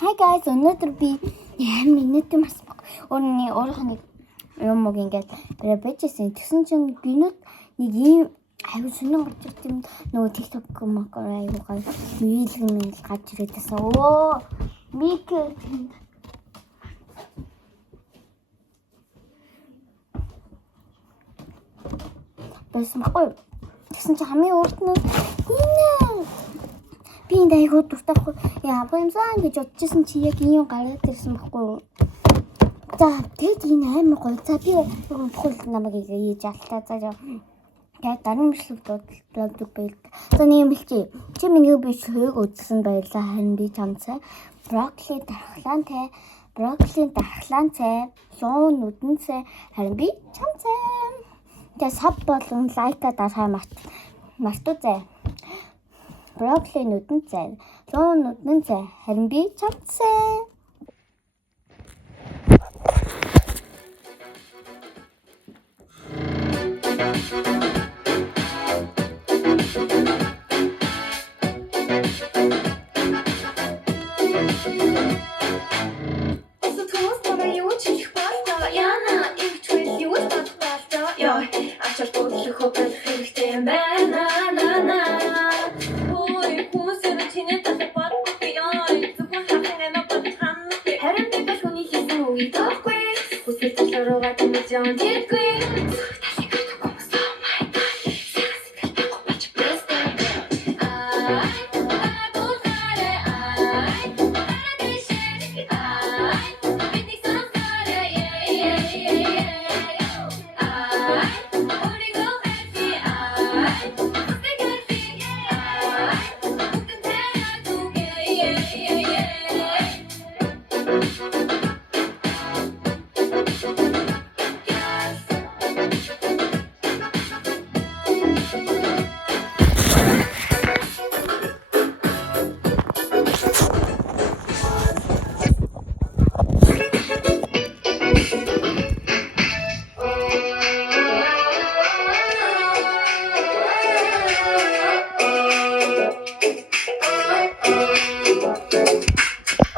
Hi guys, өнөөдөр би минут юмас өөрийнх нь юм уу ингээд бэжсэн. Тэгсэн чинь бинут нэг ийм аюу сонин гарч ирт юм нөгөө TikTok комментор аюу гай биелгэн гарч ирээдсэн. Оо мик байсан байхгүй. Тэгсэн чинь хамгийн урд нь би энэ айгуу дуртайхгүй яа бомзаа гэж бодчихсон чи яг ийм гараад ирсэн байхгүй. За тэгэд энэ амар гоё. За би бүхэл намайг ийж алтаа заа. Тэгээд дараагийн бичлэг блог байл. За нэг юм бэлчээ. Чи миний бичлэгийг үзсэн баярлаа. Харин би чамцай брокколи дархлаан цай, луун нүдэн цай. Харин би чамцай. Тэгээд саб болон лайка дарахаа мартуу. Брокколи нүдэн цай, луун нүдэн цай. Харин би чамцай.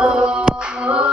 Oh